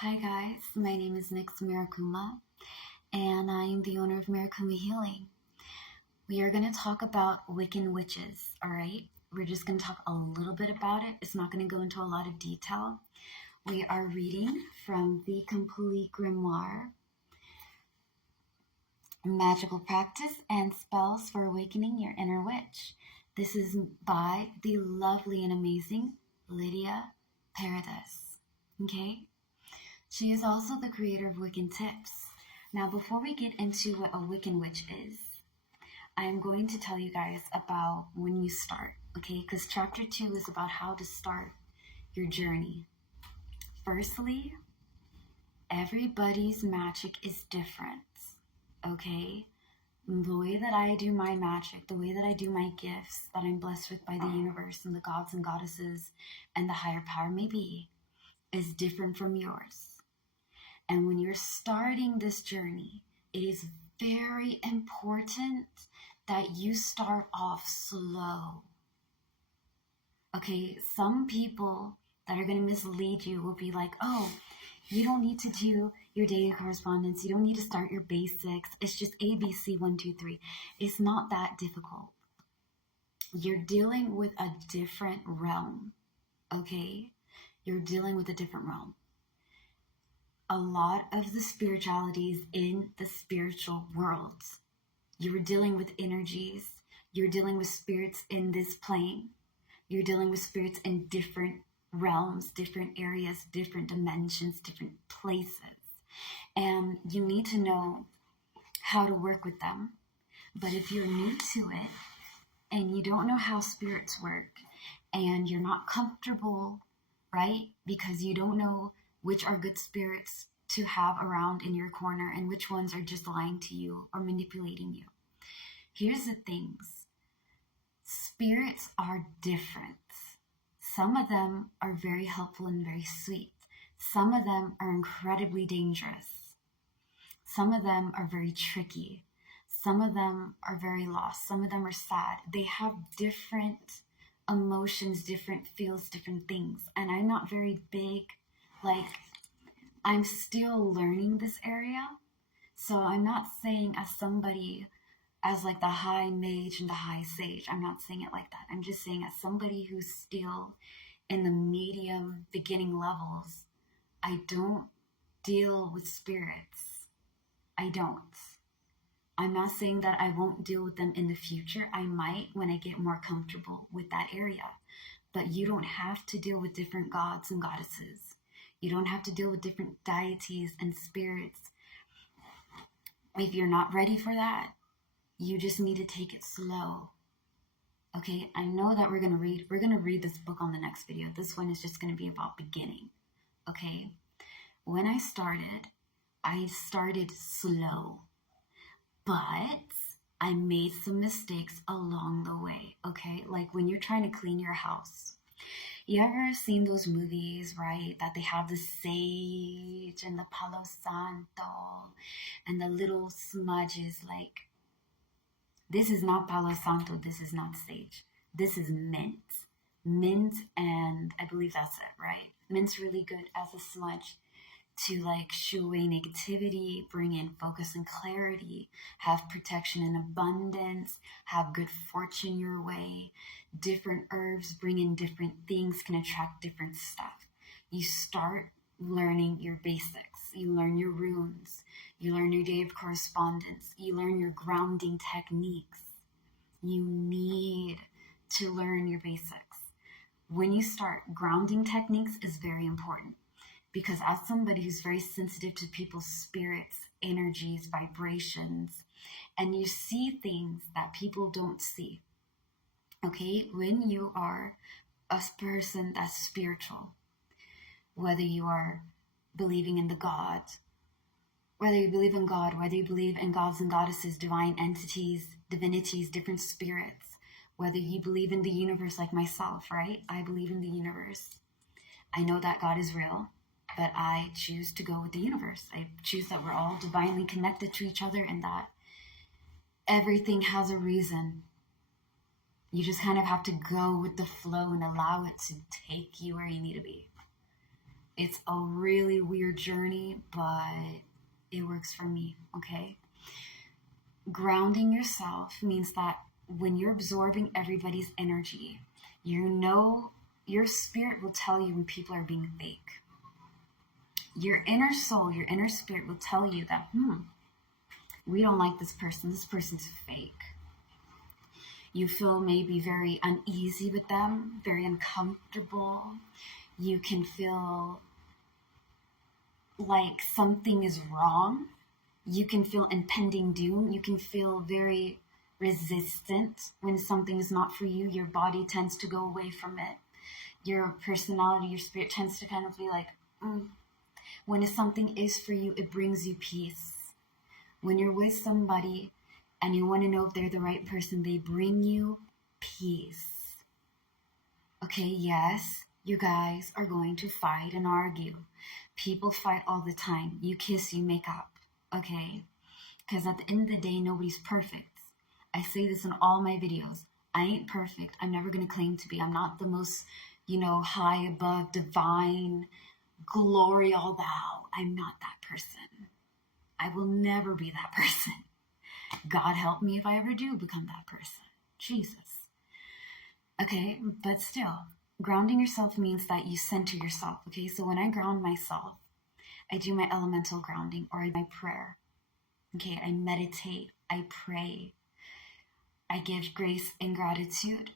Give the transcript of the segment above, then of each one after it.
Hi guys, my name is Nix Mirakuma and I am the owner of Mirakuma Healing. We are going to talk about Wiccan witches, alright? We're just going to talk a little bit about it. It's not going to go into a lot of detail. We are reading from the Complete Grimoire, Magical Practice and Spells for Awakening Your Inner Witch. This is by the lovely and amazing Lydia Paradis, okay? She is also the creator of Wiccan Tips. Now, before we get into what a Wiccan witch is, I am going to tell you guys about when you start, okay? Because chapter 2 is about how to start your journey. Firstly, everybody's magic is different, okay? The way that I do my magic, the way that I do my gifts that I'm blessed with by the universe and the gods and goddesses and the higher power may be, is different from yours. And when you're starting this journey, it is very important that you start off slow. Okay, some people that are going to mislead you will be like, oh, you don't need to do your daily correspondence. You don't need to start your basics. It's just ABC 1, 2, 3. It's not that difficult. You're dealing with a different realm, okay? You're dealing with a different realm. A lot of the spiritualities in the spiritual world. You're dealing with energies. You're dealing with spirits in this plane. You're dealing with spirits in different realms, different areas, different dimensions, different places. And you need to know how to work with them. But if you're new to it and you don't know how spirits work and you're not comfortable, right? Because you don't know which are good spirits to have around in your corner and which ones are just lying to you or manipulating you. Here's the things. Spirits are different. Some of them are very helpful and very sweet. Some of them are incredibly dangerous. Some of them are very tricky. Some of them are very lost. Some of them are sad. They have different emotions, different feels, different things. And I'm not very big, I'm still learning this area. So I'm not saying as somebody as the high mage and the high sage. I'm not saying it like that. I'm just saying as somebody who's still in the medium beginning levels, I don't deal with spirits. I don't. I'm not saying that I won't deal with them in the future. I might when I get more comfortable with that area. But you don't have to deal with different gods and goddesses. You don't have to deal with different deities and spirits. If you're not ready for that, you just need to take it slow. Okay, I know that we're gonna read this book on the next video. This one is just gonna be about beginning. Okay? When I started slow. But I made some mistakes along the way, okay? Like when you're trying to clean your house. You ever seen those movies, right? That they have the sage and the Palo Santo and the little smudges. Like, this is not Palo Santo. This is not sage. This is mint. Mint, and I believe that's it, right? Mint's really good as a smudge to shoo away negativity, bring in focus and clarity, have protection and abundance, have good fortune your way. Different herbs bring in different things, can attract different stuff. You start learning your basics. You learn your runes. You learn your day of correspondence. You learn your grounding techniques. You need to learn your basics. When you start, grounding techniques is very important. Because as somebody who's very sensitive to people's spirits, energies, vibrations, and you see things that people don't see, okay? When you are a person that's spiritual, whether you are believing in the God, whether you believe in God, whether you believe in gods and goddesses, divine entities, divinities, different spirits, whether you believe in the universe like myself, right? I believe in the universe. I know that God is real. But I choose to go with the universe. I choose that we're all divinely connected to each other and that everything has a reason. You just kind of have to go with the flow and allow it to take you where you need to be. It's a really weird journey, but it works for me, okay? Grounding yourself means that when you're absorbing everybody's energy, you know your spirit will tell you when people are being fake. Your inner soul, your inner spirit will tell you that, we don't like this person's fake. You feel maybe very uneasy with them, very uncomfortable. You can feel like something is wrong. You can feel impending doom. You can feel very resistant when something is not for you. Your body tends to go away from it. Your personality, your spirit tends to kind of be like, When something is for you, it brings you peace. When you're with somebody and you want to know if they're the right person, they bring you peace. Okay, yes, you guys are going to fight and argue. People fight all the time. You kiss, you make up. Okay? Because at the end of the day, nobody's perfect. I say this in all my videos. I ain't perfect. I'm never going to claim to be. I'm not the most, high above, divine, glory all thou. I'm not that person. I will never be that person. God help me if I ever do become that person. Jesus. Okay, but still, grounding yourself means that you center yourself. Okay, so when I ground myself, I do my elemental grounding or I do my prayer. Okay, I meditate, I pray, I give grace and gratitude.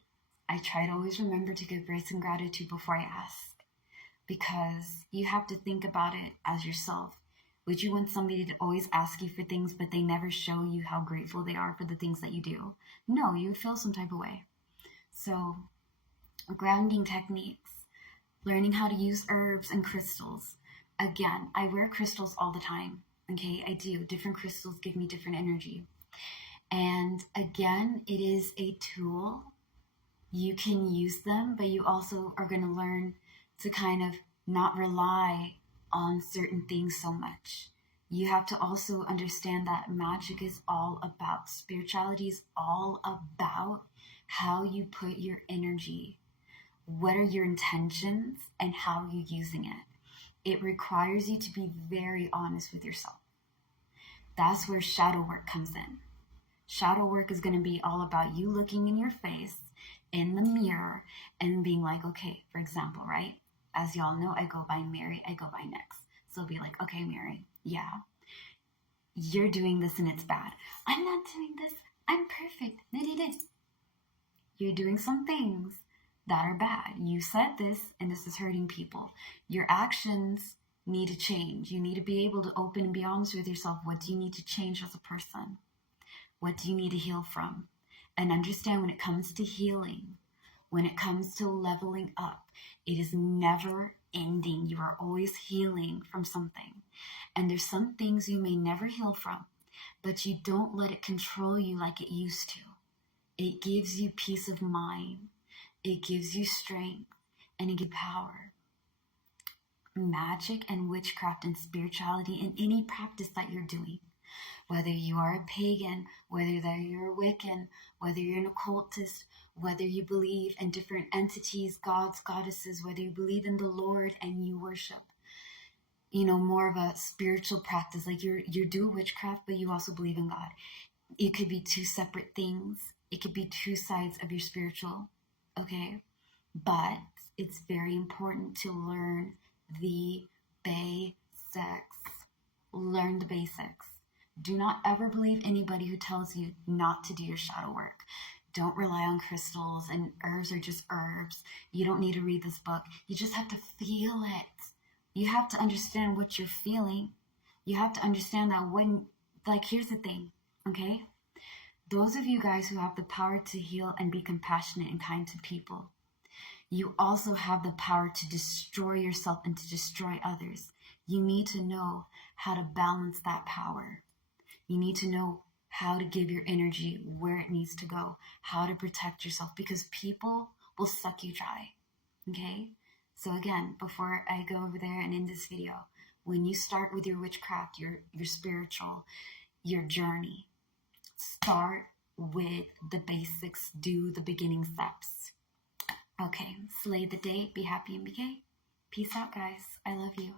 I try to always remember to give grace and gratitude before I ask, because you have to think about it as yourself. Would you want somebody to always ask you for things, but they never show you how grateful they are for the things that you do? No, you would feel some type of way. So, grounding techniques, learning how to use herbs and crystals. Again, I wear crystals all the time. Okay, I do. Different crystals give me different energy. And again, it is a tool. You can use them, but you also are going to learn to kind of not rely on certain things so much. You have to also understand that magic is all about, spirituality is all about how you put your energy. What are your intentions and how you're using it? It requires you to be very honest with yourself. That's where shadow work comes in. Shadow work is going to be all about you looking in your face in the mirror and being like, okay, for example, right? As y'all know, I go by Mary, I go by Nyx. So be like, okay, Mary, yeah, you're doing this and it's bad. I'm not doing this. I'm perfect. You're doing some things that are bad. You said this and this is hurting people. Your actions need to change. You need to be able to open and be honest with yourself. What do you need to change as a person? What do you need to heal from? And understand, when it comes to healing, when it comes to leveling up, it is never ending. You are always healing from something. And there's some things you may never heal from, but you don't let it control you like it used to. It gives you peace of mind. It gives you strength, and it gives power. Magic and witchcraft and spirituality in any practice that you're doing, whether you are a pagan, whether you're a Wiccan, whether you're an occultist, whether you believe in different entities, gods, goddesses, whether you believe in the Lord and you worship, more of a spiritual practice, like you do witchcraft, but you also believe in God. It could be two separate things. It could be two sides of your spiritual, okay? But it's very important to learn the basics. Learn the basics. Do not ever believe anybody who tells you not to do your shadow work. Don't rely on crystals, and herbs are just herbs. You don't need to read this book. You just have to feel it. You have to understand what you're feeling. You have to understand that here's the thing, okay? Those of you guys who have the power to heal and be compassionate and kind to people, you also have the power to destroy yourself and to destroy others. You need to know how to balance that power. You need to know how to give your energy where it needs to go, how to protect yourself, because people will suck you dry, okay? So again, before I go over there and end this video, when you start with your witchcraft, your spiritual, your journey, start with the basics, do the beginning steps. Okay, slay the day, be happy and be gay. Peace out, guys. I love you.